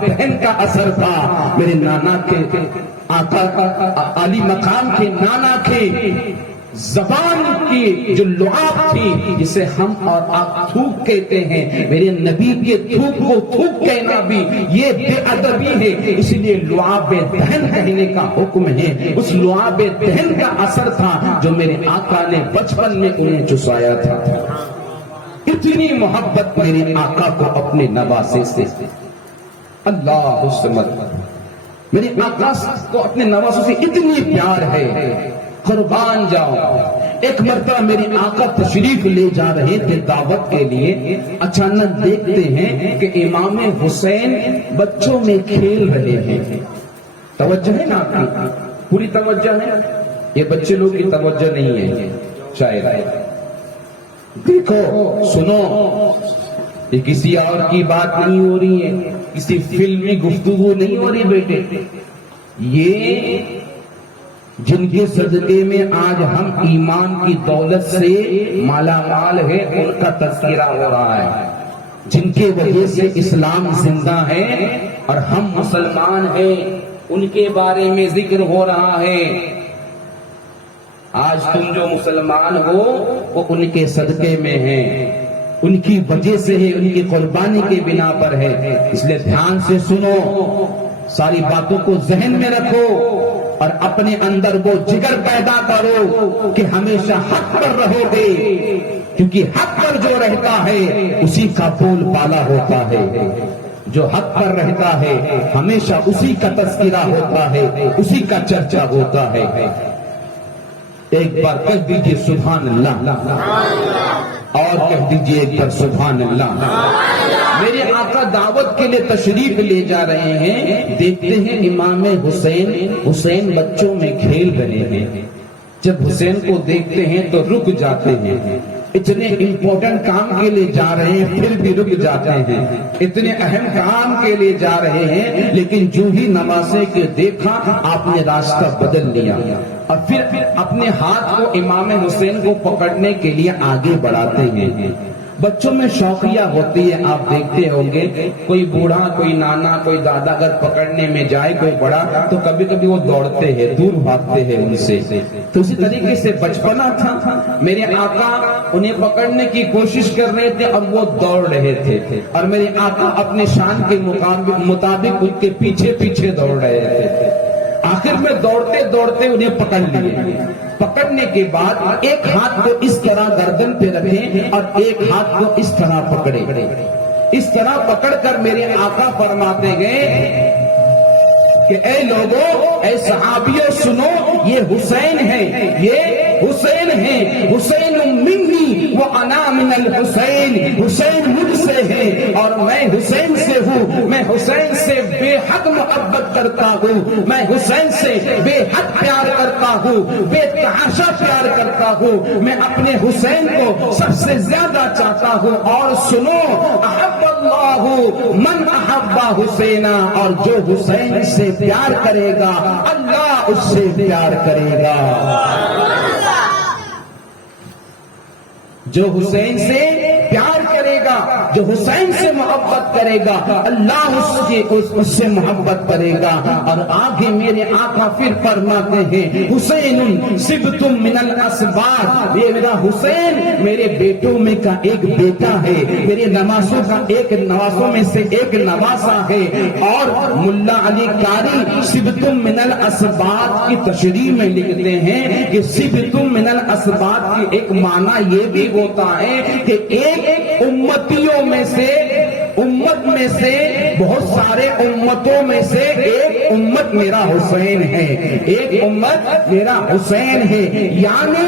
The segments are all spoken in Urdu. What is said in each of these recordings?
بہن کا اثر تھا، میرے نانا کے آقا علی مقام کے نانا کے زبان کی جو لعاب تھی، جسے ہم اور آپ تھوک کہتے ہیں، میرے نبی کے تھوک کو تھوک کہنا بھی یہ بے ادبی ہے، اس لیے لعاب دہن کہنے کا حکم ہے۔ اس لعاب دہن کا اثر تھا جو میرے آقا نے بچپن میں انہیں چسایا تھا۔ اتنی محبت میرے آقا کو اپنے نواسے سے، اللہ الصمد، میرے آقا کو اپنے نواسوں سے اتنی پیار ہے، قربان جاؤ۔ ایک مرتبہ میرے آقا تشریف لے جا رہے تھے دعوت کے لیے، اچانک دیکھتے ہیں کہ امام حسین بچوں میں کھیل رہے ہیں۔ توجہ ہے نا آپ کی؟ پوری توجہ ہے؟ یہ بچے لوگ کی توجہ نہیں ہے شاید۔ دیکھو سنو، یہ کسی اور کی بات نہیں ہو رہی ہے، کسی فلمی گفتگو نہیں ہو رہی بیٹے، یہ جن کے صدقے میں آج ہم ایمان کی دولت سے مالا مال ہے ان کا تذکرہ ہو رہا ہے، جن کے وجہ سے اسلام زندہ ہے اور ہم مسلمان ہیں، ان کے بارے میں ذکر ہو رہا ہے۔ آج تم جو مسلمان ہو وہ ان کے صدقے میں ہیں، ان کی وجہ سے ہے، ان کی قربانی کے بنا پر ہے۔ اس لیے دھیان سے سنو، ساری باتوں کو ذہن میں رکھو اور اپنے اندر وہ جگر پیدا کرو کہ ہمیشہ حق پر رہو گے، کیونکہ حق پر جو رہتا ہے اسی کا بول بالا ہوتا ہے، جو حق پر رہتا ہے ہمیشہ اسی کا تذکرہ ہوتا ہے، اسی کا چرچا ہوتا ہے۔ ایک بار کہہ دیجئے سبحان اللہ، اور کہہ دیجئے ایک بار سبحان اللہ۔ میرے آقا دعوت کے لیے تشریف لے جا رہے ہیں، دیکھتے ہیں امام حسین بچوں میں کھیل رہے ہیں۔ جب حسین کو دیکھتے ہیں تو رک جاتے ہیں، اتنے امپورٹنٹ کام کے لیے جا رہے ہیں پھر بھی رک جاتے ہیں، اتنے اہم کام کے لیے جا رہے ہیں، لیکن جو ہی نواسے کے دیکھا آپ نے راستہ بدل لیا اور پھر اپنے ہاتھ کو امام حسین کو پکڑنے کے لیے آگے بڑھاتے ہیں۔ بچوں میں شوقیہ ہوتی ہے، آپ دیکھتے ہوں گے کوئی بوڑھا، کوئی نانا، کوئی دادا اگر پکڑنے میں جائے کوئی بڑا تو کبھی کبھی وہ دوڑتے ہیں، دور بھاگتے ہیں ان سے۔ تو اسی طریقے سے بچپنا تھا، میرے آقا انہیں پکڑنے کی کوشش کر رہے تھے اور وہ دوڑ رہے تھے، اور میرے آقا اپنے شان کے مطابق ان کے پیچھے پیچھے دوڑ رہے تھے۔ آخر میں دوڑتے دوڑتے انہیں پکڑ لیے۔ پکڑنے کے بعد ایک ہاتھ کو اس طرح گردن پہ رکھیں اور ایک ہاتھ کو اس طرح پکڑے، اس طرح پکڑ کر میرے آقا فرماتے گئے کہ اے لوگوں، اے صحابیوں سنو، یہ حسین ہے، یہ حسین ہے، حسین منی وانا من الحسین، حسین مجھ سے ہے اور میں حسین سے ہوں، میں حسین سے بے حد محبت کرتا ہوں، میں حسین سے بے حد پیار کرتا ہوں، بے تحاشا پیار کرتا ہوں، میں اپنے حسین کو سب سے زیادہ چاہتا ہوں۔ اور سنو، احب اللہ من احب حسینا، اور جو حسین سے پیار کرے گا اللہ اس سے پیار کرے گا، جو حسین سے پیار کرے گا، جو حسین سے محبت کرے گا اللہ اس سے محبت کرے گا۔ اور آگے میرے آقا پھر فرماتے ہیں حسین صبتم من الاسباط، یہ میرا حسین میرے بیٹوں میں کا ایک بیٹا ہے، میرے نواسوں کا ایک نواسوں میں سے ایک نواسا ہے۔ اور ملا علی قاری صبتم من الاسباط کی تشریح میں لکھتے ہیں کہ صبتم من الاسباط کی ایک معنی یہ بھی ہوتا ہے کہ ایک امتیوں میں سے، امت میں سے بہت سارے امتوں میں سے ایک امت میرا حسین ہے، ایک امت میرا حسین ہے۔ یعنی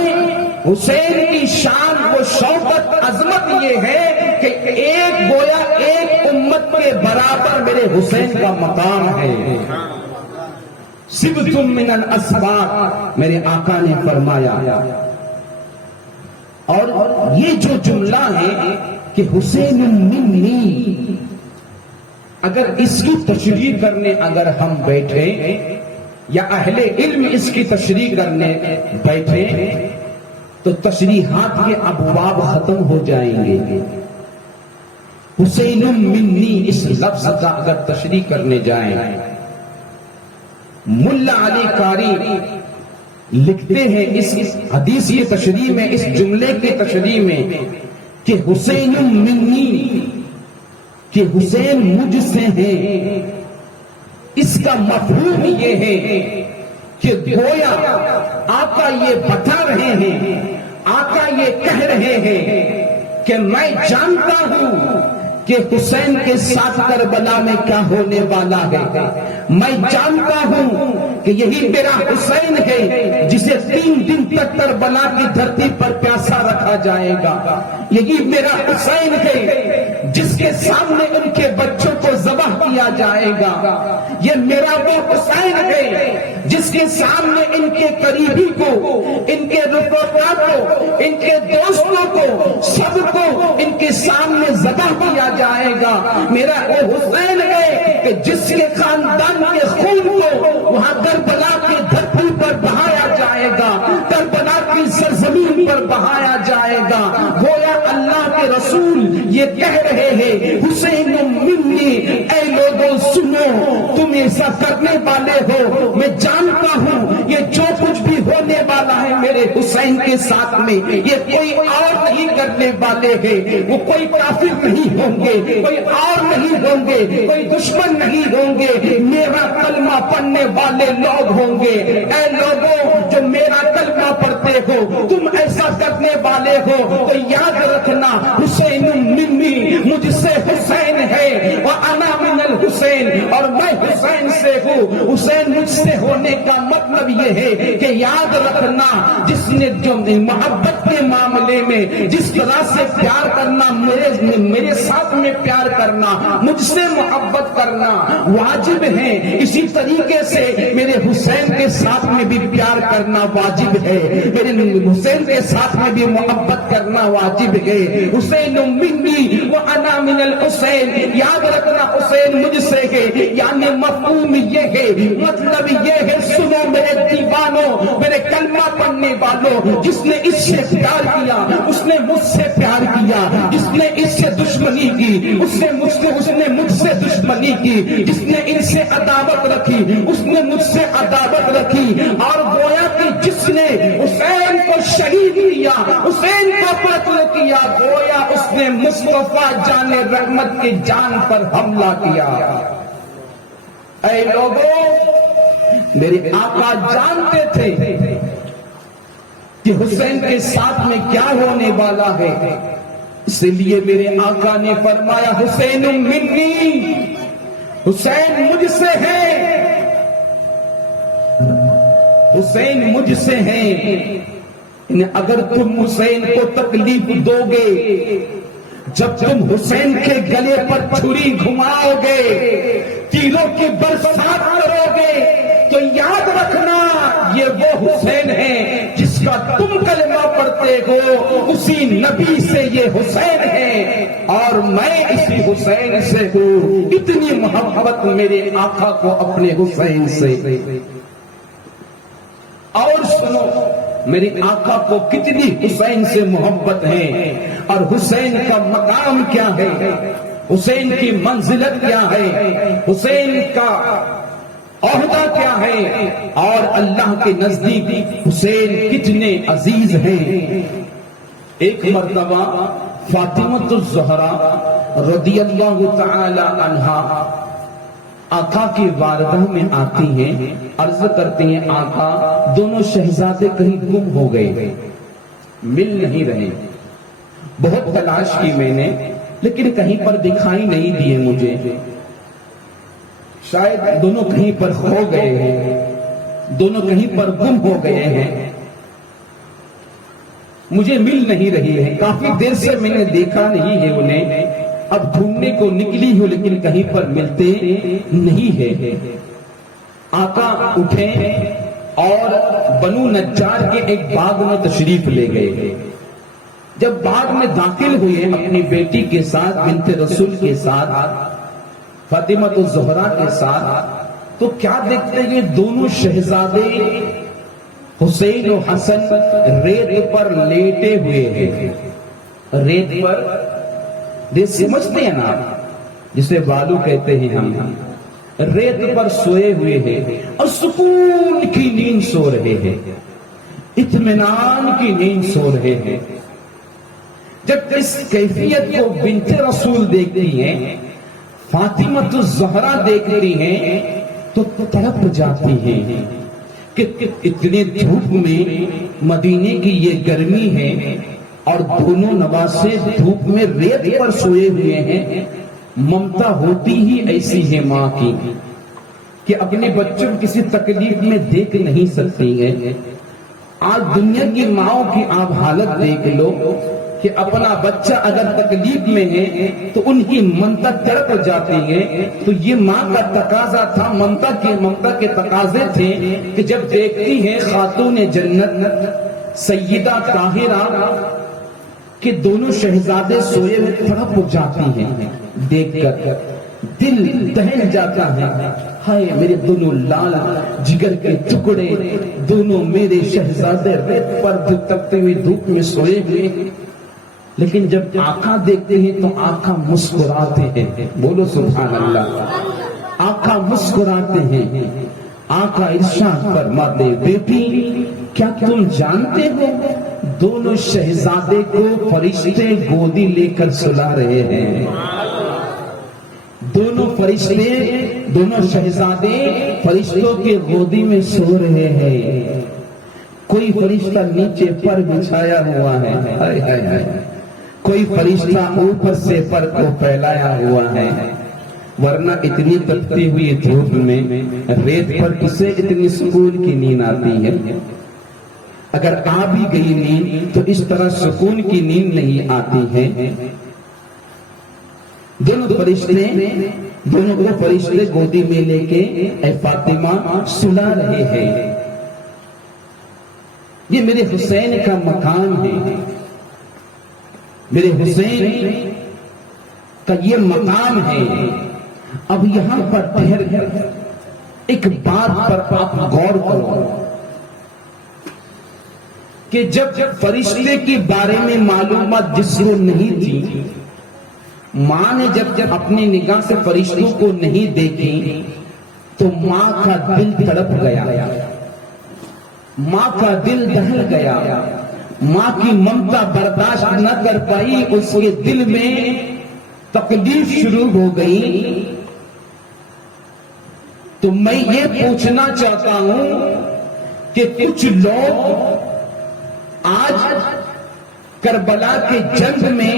حسین کی شان و شوکت عظمت یہ ہے کہ ایک گویا ایک امت کے برابر میرے حسین کا مقام ہے۔ صبتم من الاسباط میرے آقا نے فرمایا، اور یہ جو جملہ ہے کہ حسین منی، اگر اس کی تشریح کرنے اگر ہم بیٹھے یا اہل علم اس کی تشریح کرنے بیٹھے تو تشریحات کے ابواب ختم ہو جائیں گے، حسین منی اس لفظ کا اگر تشریح کرنے جائیں، ملا علی قاری لکھتے ہیں اس حدیث کی تشریح میں، اس جملے کی تشریح میں کہ حسین منی، کہ حسین مجھ سے ہیں، اس کا مفہوم یہ ہے کہ گویا آقا یہ بتا رہے ہیں، آقا یہ کہہ رہے ہیں کہ میں جانتا ہوں کہ حسین کے ساتھ کربلا میں کیا ہونے والا ہے، میں جانتا ہوں کہ یہی میرا حسین ہے جسے 3 دن تک کربلا کی دھرتی پر پیاسا رکھا جائے گا، یہی میرا حسین ہے جس کے سامنے ان کے بچوں کو ذبح کیا جائے گا، یہ میرا وہ حسین ہے جس کے سامنے ان کے قریبی کو، ان کے رفقا کو، ان کے دوستوں کو، سب کو ان کے سامنے ذبح کیا جائے گا، میرا وہ حسین ہے کہ جس کے خاندان کے خون کو وہاں کربلا کی دھرتی پر بہایا جائے گا، کربلا کی سرزمین پر بہایا جائے گا۔ گویا اللہ کے رسول یہ کہہ رہے ہیں حسین منی، اے لوگوں سنو، تم ایسا کرنے والے ہو، میں جانتا ہوں یہ جو کچھ بھی ہونے والا ہے میرے حسین کے ساتھ میں، یہ کوئی اور نہیں کرنے والے ہیں، وہ کوئی کافر نہیں ہوں گے، کوئی اور نہیں ہوں گے، کوئی دشمن نہیں ہوں گے، میرا کلمہ پڑھنے والے لوگ ہوں گے۔ اے لوگوں جو میرا کلمہ پڑھتے ہو، تم ایسا کرنے والے ہو تو یاد رکھنا حسین منی، مجھ سے حسین ہے، وَأَنَا مِنَ الْحُسَيْنِ، اور میں حسین سے ہوں۔ حسین مجھ سے ہونے کا مطلب یہ ہے کہ یاد رکھنا جس نے جو محبت کے معاملے میں جس طرح سے پیار کرنا، میرے ساتھ میں پیار کرنا، مجھ سے محبت کرنا واجب ہے، اسی طریقے سے میرے حسین کے ساتھ میں بھی پیار کرنا واجب ہے، میرے حسین کے ساتھ میں بھی محبت کرنا واجب ہے۔ حسین منی وَأَنَا مِنَ الْحُسَيْنِ، یاد رکھنا حسین مجھ سے ہے، یعنی مفہوم یہ ہے، مطلب یہ ہے، سنو میرے دیوانوں، میرے کلمہ پڑھنے والوں، جس نے اس سے پیار کیا اس نے مجھ سے پیار کیا، جس نے اس سے دشمنی کی اس نے مجھ سے دشمنی کی، جس نے ان سے عداوت رکھی اس نے مجھ سے عداوت رکھی، اور گویا کہ جس نے حسین کو شہید کیا، حسین کو قتل کیا، گویا اس نے مصطفیٰ جان رحمت کی جان پر حملہ کیا۔ اے لوگوں، میرے آقا جانتے تھے کہ حسین کے ساتھ میں کیا ہونے والا ہے، اس لیے میرے آقا نے فرمایا حسین منی، حسین مجھ سے ہے، حسین مجھ سے ہیں، اگر تم حسین کو تکلیف دو گے، جب تم حسین کے گلے پر چھری گھماؤ گے، تیروں کی برسات کرو گے، تو یاد رکھنا یہ وہ حسین ہے جس کا تم کلمہ پڑھتے ہو، اسی نبی سے یہ حسین ہے، اور میں اسی حسین سے ہوں۔ اتنی محبت میرے آقا کو اپنے حسین سے۔ اور سنو میرے آقا کو کتنی حسین سے محبت ہے، اور حسین کا مقام کیا ہے، حسین کی منزلت کیا ہے، حسین کا عہدہ کیا ہے، اور اللہ کے نزدیک حسین کتنے عزیز ہیں۔ ایک مرتبہ فاطمۃ الزہرا رضی اللہ تعالی عنہا آقا کی بارگاہ میں آتی ہیں، عرض کرتی ہیں آقا دونوں شہزادے کہیں گم ہو گئے، مل نہیں رہے، بہت تلاش کی میں نے لیکن کہیں پر دکھائی نہیں دیے مجھے، شاید دونوں کہیں پر کھو گئے ہیں، دونوں کہیں پر گم ہو گئے ہیں، مجھے مل نہیں رہی ہے، کافی دیر سے میں نے دیکھا نہیں ہے انہیں، اب ڈھونڈنے کو نکلی ہوں لیکن کہیں پر ملتے نہیں ہے۔ آقا اٹھے اور بنو نجار کے ایک باغ میں تشریف لے گئے، جب باغ میں داخل ہوئے اپنی بیٹی کے ساتھ، بنت رسول کے ساتھ، فاطمہ الزہرا کے ساتھ، تو کیا دیکھتے ہیں دونوں شہزادے حسین و حسن ریت پر لیٹے ہوئے ہیں، ریت پر ریت سمجھتے ہیں نا، جسے بالو کہتے ہیں ہم، ریت پر سوئے ہوئے ہیں اور سکون کی نیند سو رہے ہیں، اطمینان کی نیند سو رہے ہیں۔ جب اس کیفیت کو بنت رسول دیکھتی ہیں، فاطمہ الزہرا دیکھتی ہیں، تو تڑپ جاتی ہیں کہ اتنے دھوپ میں مدینے کی یہ گرمی ہے اور دونوں نواسے دھوپ میں ریت پر سوئے ہوئے ہیں۔ ممتا ہوتی ہی ایسی ہے ماں کی کہ اپنے بچوں کو کسی تکلیف میں دیکھ نہیں سکتی ہے۔ آج دنیا کی ماؤں کی آپ حالت دیکھ لو کہ اپنا بچہ اگر تکلیف میں ہے تو ان کی ممتا تڑپ جاتی ہے۔ تو یہ ماں کا تقاضا تھا، ممتا کے تقاضے تھے کہ جب دیکھتی ہے خاتون جنت سیدہ طاہرہ کہ دونوں شہزادے سوئے ہوئے تڑپ جاتی ہیں، دیکھ کر دل دہل جاتا ہے، ہائے میرے دونوں لال جگر کے ٹکڑے، دونوں میرے شہزادے ریت پر تپتے ہوئے دھوپ میں سوئے ہوئے۔ لیکن جب آقا دیکھتے ہیں تو آقا مسکراتے ہیں، بولو سبحان اللہ۔ آقا مسکراتے ہیں، آقا ارشاد فرماتے بیٹی کیا تم جانتے ہو دونوں شہزادے کو فرشتے گودی لے کر سلا رہے ہیں۔ دونوں فرشتے، دونوں شہزادے فرشتوں کے گودی میں سو رہے ہیں۔ کوئی فرشتہ نیچے پر بچھایا ہوا ہے، ہائے ہائے ہائے، کوئی فرشتہ اوپر سے پر کو پھیلایا ہوا ہے، ورنہ اتنی تپتی ہوئی دھوپ میں ریت پر کسے اتنی سکون کی نیند آتی ہے؟ اگر آ بھی گئی نیند تو اس طرح سکون کی نیند نہیں آتی ہے۔ دونوں کو فرشتے گودی میں لے کے اے فاطمہ سلا رہے ہیں۔ یہ میرے حسین کا مکان ہے، میرے حسین کا یہ مقام ہے۔ اب یہاں پر ٹھہر کر ایک بات پر آپ غور کرو کہ جب فرشتے کے بارے میں معلومات جس کو نہیں تھی، ماں نے جب اپنی نگاہ سے فرشتوں کو نہیں دیکھی تو ماں کا دل تڑپ گیا، ماں کا دل دہل گیا، ماں کی ممتا برداشت نہ کر پائی، اس کے دل میں تکلیف شروع ہو گئی۔ تو میں یہ پوچھنا چاہتا ہوں کہ کچھ لوگ آج کربلا کے جنگ میں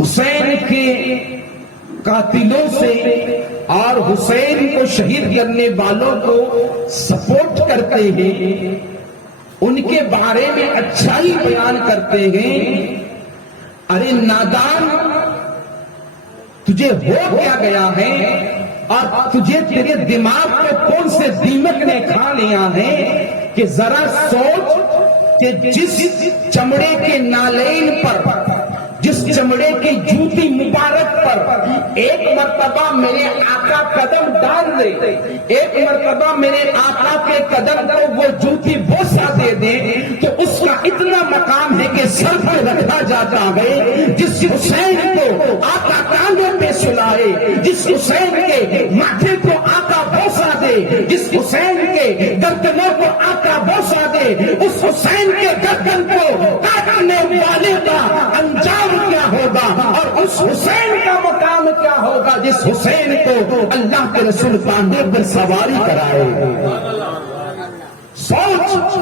حسین کے قاتلوں سے اور حسین کو شہید کرنے والوں کو سپورٹ کرتے ہیں، ان کے بارے میں اچھائی بیان کرتے ہیں۔ ارے نادان، تجھے ہو کیا گیا ہے اور تجھے تیرے دماغ کو کون سے دیمک نے کھا لیا ہے کہ ذرا سوچ کہ جس چمڑے کے نالین پر، جس چمڑے کی جوتی مبارک پر ایک مرتبہ میرے آقا قدم ڈال دے، ایک مرتبہ میرے آقا کے قدم کو وہ جوتی بوسہ دے دے تو اس کا اتنا مقام ہے کہ سر پہ رکھا جاتا ہے۔ جس حسین کو آقا کاندھے پہ سلائے، جس حسین کے ماتھے کو آقا بوسہ دے، جس حسین کے گردنوں کو آقا بوسہ دے، اس حسین کے گردن کو کاٹنے والے کا انجام کیا ہوگا اور اس حسین کا مقام کیا ہوگا جس حسین کو اللہ کے رسول کاندھے پر سواری کرائے۔ سوچ،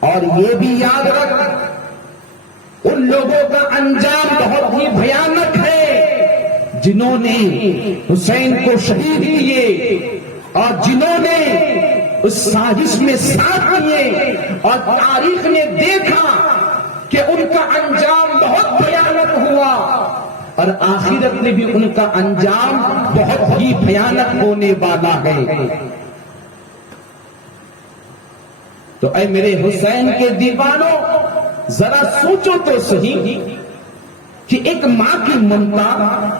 اور یہ بھی یاد رکھ ان لوگوں کا انجام بہت ہی بھیانک ہے جنہوں نے حسین کو شہید کیے اور جنہوں نے اس سازش میں ساتھ دیے، اور تاریخ نے دیکھا کہ ان کا انجام بہت بھیانک ہوا اور آخرت میں بھی ان کا انجام بہت ہی بھیانک ہونے والا ہے۔ تو اے میرے حسین کے دیوانوں، ذرا سوچو تو صحیح کہ ایک ماں کی ممتا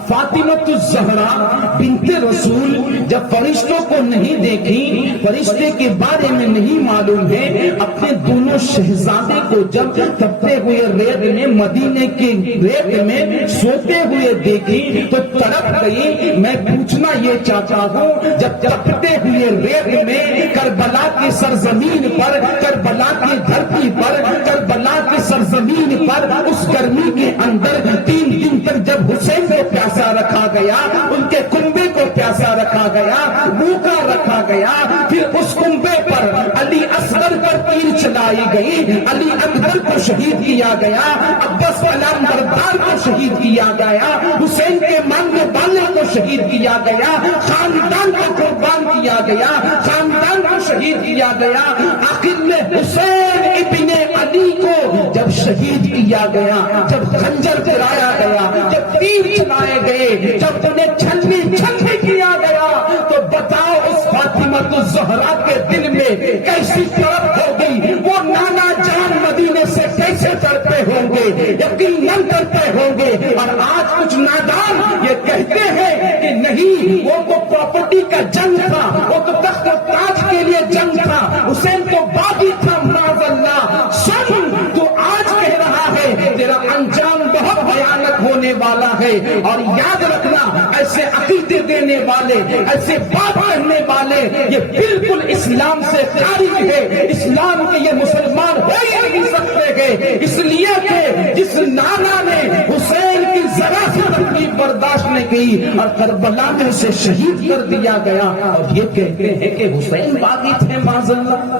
فاطمۃ الزہرا بنت رسول جب فرشتوں کو نہیں دیکھی، فرشتے کے بارے میں نہیں معلوم ہے، اپنے دونوں شہزادے کو جب تپتے ہوئے ریت میں، مدینے کے ریت میں سوتے ہوئے دیکھی تو تڑپ گئی۔ میں پوچھنا یہ چاہتا ہوں، جب تپتے ہوئے ریت میں کربلا کی سرزمین پر، کربلا کی دھرتی پر، کربلا کی سرزمین پر اس گرمی کے اندر 3 دن تک جب حسین کو پیاسا رکھا گیا، ان کے کنبے کو پیاسا رکھا گیا، بھوکا رکھا گیا، پھر اس کنبے پر علی اصغر پر تیر چلائی گئی، علی اکبر کو شہید کیا گیا، عباس علام بردار کو شہید کیا گیا، حسین کے ماننے والے کو شہید کیا گیا، خاندان کو قربان کیا گیا، خاندان کو شہید کیا گیا۔ آخر میں حسین ابن علی کو جب شہید کیا گیا، جب خنجر گرایا گیا، جب تیر چلائے گئے، جب انہیں چھلنی چھلنی کیا گیا، تو بتاؤ اس فاطمۃ الزہرا کے دل میں کیسی طرف ہو گئی؟ وہ نانا جان مدینے سے کیسے ڈرتے ہوں گے؟ یقیناً ڈرتے ہوں گے۔ اور آج کچھ نادان یہ کہتے ہیں کہ نہیں، وہ تو پراپرٹی کا جنگ تھا، وہ تو تخت و تاج کے لیے جنگ تھا، حسین تو باغی تھا، معاذ اللہ۔ سن، تو آج کہہ رہا ہے تیرا انجام بہت بھیانک ہونے والا ہے، اور یاد رکھنا ایسے عقیدے دینے والے، ایسے بات کہنے والے یہ بالکل اسلام سے خارج ہے، اسلام کے یہ مسلمان ہو ہی نہیں سکتے ہیں، اس لیے کہ جس نانا نے حسین کی ذرا سی تکلیف برداشت نہیں کی اور کربلا میں اسے شہید کر دیا گیا، اور یہ کہتے ہیں کہ حسین باغی تھے، معاذ اللہ۔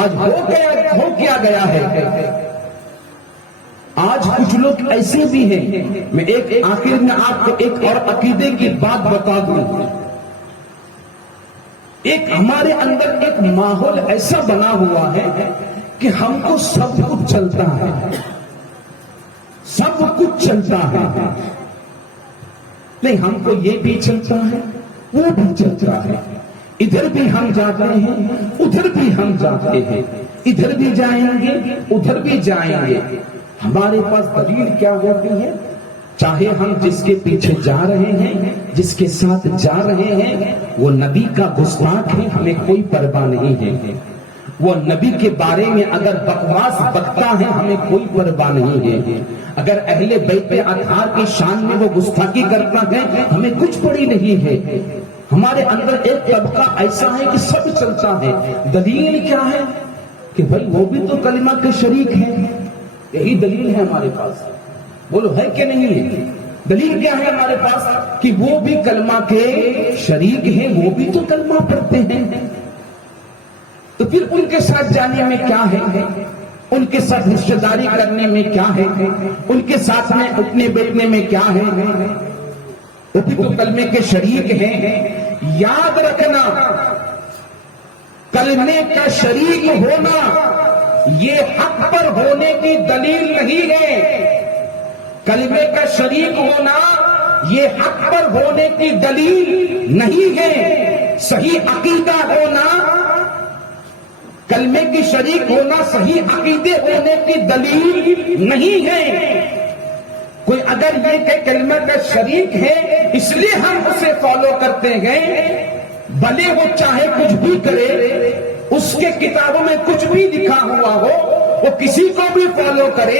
آج ہو کیا گیا ہے؟ آج کچھ لوگ ایسے بھی ہیں، میں ایک آخر میں آپ کو ایک اور عقیدے کی بات بتا دوں۔ ایک ہمارے اندر ایک ماحول ایسا بنا ہوا ہے کہ ہم کو سب کچھ چلتا ہے، سب کچھ چلتا ہے، نہیں ہم کو یہ بھی چلتا ہے، وہ بھی چلتا ہے، ادھر بھی ہم جاتے ہیں، ادھر بھی ہم جاتے ہیں، ادھر بھی جائیں گے، ادھر بھی جائیں گے۔ ہمارے پاس دلیل کیا ہوتی ہے؟ چاہے ہم جس کے پیچھے جا رہے ہیں، جس کے ساتھ جا رہے ہیں، وہ نبی کا گستاخ ہے، ہمیں کوئی پرواہ نہیں ہے، وہ نبی کے بارے میں اگر بکواس بکتا ہے ہمیں کوئی پرواہ نہیں ہے، اگر اہل بیت اطہار کی شان میں وہ گستاخی کرتا ہے ہمیں کچھ پڑی نہیں ہے۔ ہمارے اندر ایک طبقہ ایسا ہے کہ سب چلتا ہے۔ دلیل کیا ہے؟ کہ بھائی وہ بھی تو کلمہ کے شریک ہیں، یہی دلیل ہے ہمارے پاس۔ بولو ہے کہ نہیں ہے؟ دلیل کیا ہے ہمارے پاس؟ کہ وہ بھی کلمہ کے شریک ہیں، وہ بھی تو کلمہ پڑھتے ہیں، تو پھر ان کے ساتھ جانے میں کیا ہے؟ ان کے ساتھ رشتہ داری کرنے میں کیا ہے؟ ان کے ساتھ میں اٹھنے بیٹھنے میں کیا ہے؟ وہ بھی تو کلمے کے شریک ہیں۔ یاد رکھنا، کلمے کا شریک ہونا یہ حق پر ہونے کی دلیل نہیں ہے، کلمے کا شریک ہونا یہ حق پر ہونے کی دلیل نہیں ہے، صحیح عقیدہ ہونا، کلمے کی شریک ہونا صحیح عقیدے ہونے کی دلیل نہیں ہے۔ کوئی اگر یہ کہ کلمہ کا شریک ہے اس لیے ہم اسے فالو کرتے ہیں، بھلے وہ چاہے کچھ بھی کرے، اس کے کتابوں میں کچھ بھی لکھا ہوا ہو، وہ کسی کو بھی فالو کرے،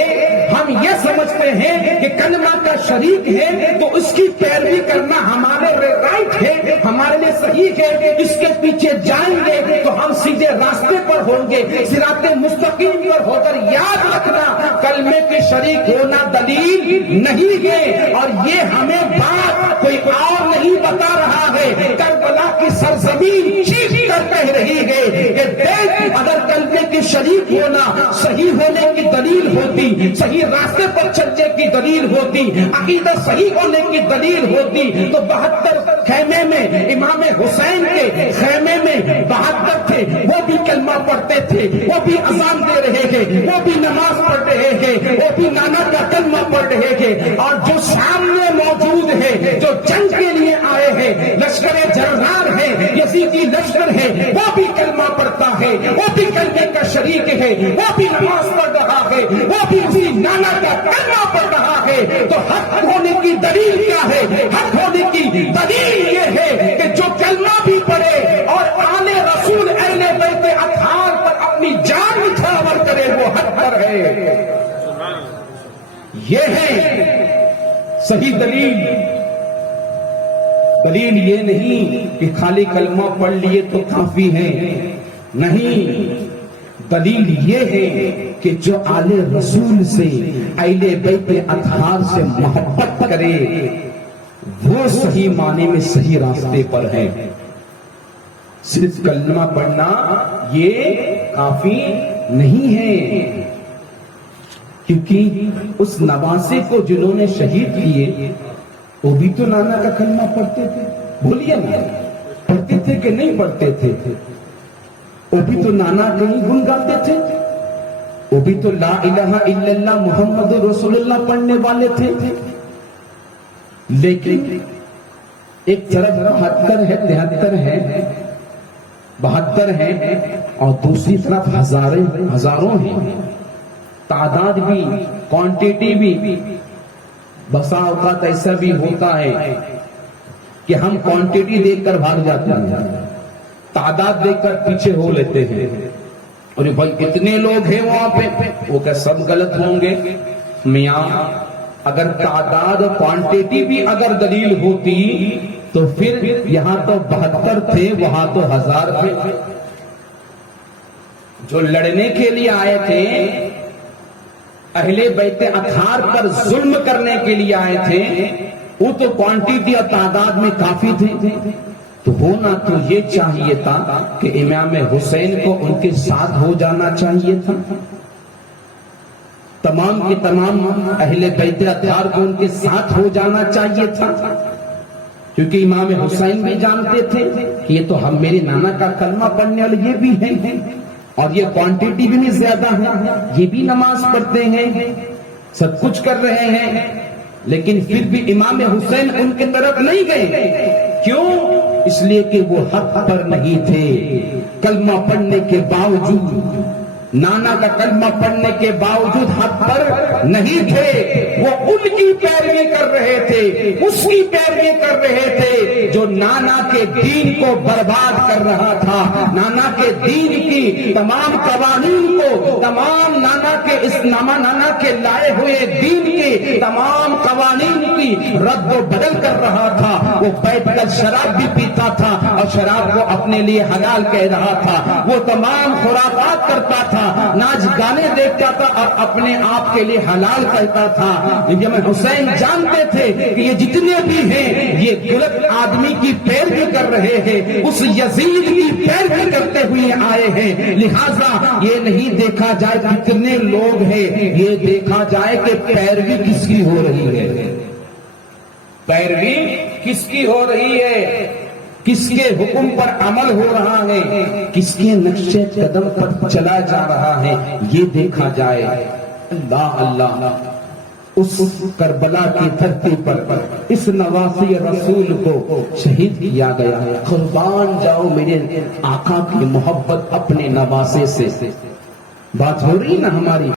ہم یہ سمجھتے ہیں کہ کلمہ کا شریک ہے تو اس کی پیروی کرنا ہمارے لیے رائٹ ہے، ہمارے لیے صحیح ہے، اس کے پیچھے جائیں گے تو ہم سیدھے راستے پر ہوں گے، صراط مستقیم پر ہو کر۔ یاد رکھنا، کلمے کے شریک ہونا دلیل نہیں ہے، اور یہ ہمیں بات کوئی اور نہیں بتا رہا ہے، کربلا کی سرزمین چیخ کر کہہ رہی ہے کہ دیکھ، اگر کلمے کے شریک ہونا صحیح ہونے کی دلیل ہوتی، صحیح راستے پر چلنے کی دلیل ہوتی، عقیدہ صحیح ہونے کی دلیل ہوتی، تو 72 خیمے میں امام حسین کے خیمے میں 72 تھے، وہ بھی کلمہ پڑھتے تھے، وہ بھی اذان دے رہے تھے، وہ بھی نماز پڑھ رہے تھے، وہ بھی نانا کا کلمہ پڑھ رہے تھے، اور جو سامنے موجود ہے، جو جنگ کے لیے آئے ہیں، لشکر جرار ہے، یزیدی لشکر ہے، وہ بھی کلمہ پڑھتا ہے، وہ بھی کلمے کا شریک ہے، وہ بھی نماز پڑھ رہا ہے، ہے وہ بھی اسی نانا کا کلمہ پڑھ رہا ہے، تو حق ہونے کی دلیل کیا ہے؟ حق ہونے کی دلیل یہ ہے کہ جو کلمہ بھی پڑھے اور آل رسول اہل بیت اطہار پر اپنی جان نچھاور کرے وہ حق پر ہے۔ یہ ہے صحیح دلیل۔ دلیل یہ نہیں کہ خالی کلمہ پڑھ لیے تو کافی ہے، نہیں، دلیل یہ ہے کہ جو آل رسول سے اہل بیت اطہار سے محبت کرے وہ صحیح معنی میں صحیح راستے پر ہے۔ صرف کلمہ پڑھنا یہ کافی نہیں ہے، کیونکہ اس نواسے کو جنہوں نے شہید کیے وہ بھی تو نانا کا کلمہ پڑھتے تھے، بولیے نا، پڑھتے تھے کہ نہیں پڑھتے تھے؟ وہ بھی تو نانا کہیں گن گاتے تھے، وہ بھی تو لا الہ الا اللہ محمد رسول اللہ پڑھنے والے تھے۔ لیکن ایک طرف 72 ہے، 73 ہے، 72 ہے، اور دوسری طرف ہزاروں ہیں، تعداد بھی، کوانٹیٹی بھی۔ بسا اوقات ایسا بھی ہوتا ہے کہ ہم کوانٹیٹی دیکھ کر بھاگ جاتے ہیں، تعداد دیکھ کر پیچھے ہو لیتے ہیں، اور بھائی اتنے لوگ ہیں وہاں پہ، وہ کیا سب غلط ہوں گے؟ میاں اگر تعداد اور کوانٹیٹی بھی اگر دلیل ہوتی تو پھر یہاں تو 72 تھے، وہاں تو 1000 تھے۔ جو لڑنے کے لیے آئے تھے، اہل بیت اطہار پر ظلم کرنے کے لیے آئے تھے، وہ تو کوانٹیٹی اور تعداد میں کافی تھے، تو ہونا تو یہ چاہیے تھا کہ امام حسین کو ان کے ساتھ ہو جانا چاہیے تھا، تمام کے تمام اہل بیت اطہار کو ان کے ساتھ ہو جانا چاہیے تھا، کیونکہ امام حسین بھی جانتے تھے کہ یہ تو ہم میرے نانا کا کلمہ پڑھنے والے یہ بھی ہیں، اور یہ کوانٹیٹی بھی نہیں زیادہ ہے، یہ بھی نماز پڑھتے ہیں، سب کچھ کر رہے ہیں، لیکن پھر بھی امام حسین ان کے طرف نہیں گئے۔ کیوں؟ اس لیے کہ وہ حق پر نہیں تھے، کلمہ پڑھنے کے باوجود، نانا کا کلمہ پڑھنے کے باوجود حق پر نہیں تھے، وہ ان کی پیروی کر رہے تھے، اس کی پیروی کر رہے تھے جو نانا کے دین کو برباد کر رہا تھا، نانا کے دین کی تمام قوانین کو، تمام نانا کے لائے ہوئے دین کے تمام قوانین کی رد و بدل کر رہا تھا۔ وہ بیٹھ کر شراب بھی پیتا تھا اور شراب کو اپنے لیے حلال کہہ رہا تھا، وہ تمام خرافات کرتا تھا، ناچ گانے دیکھتا تھا اور اپنے آپ کے لیے حلال کہتا تھا۔ امام حسین جانتے تھے کہ یہ جتنے بھی ہیں یہ غلط آدمی کی پیروی کر رہے ہیں، اس یزید کی پیروی کرتے ہوئے آئے ہیں، لہذا یہ نہیں دیکھا جائے کتنے لوگ ہیں، یہ دیکھا جائے کہ پیروی کس کی ہو رہی ہے، پیروی کس کی ہو رہی ہے، کس کے حکم پر عمل ہو رہا ہے، کس کے نقشے قدم پر چلا جا رہا ہے، یہ دیکھا جائے۔ اللہ اللہ، اس کربلا کی دھرتی پر اس نواسی رسول کو شہید کیا گیا ہے، قربان جاؤ میرے آقا کی محبت اپنے نواسے سے۔ بات ہو رہی نا ہماری۔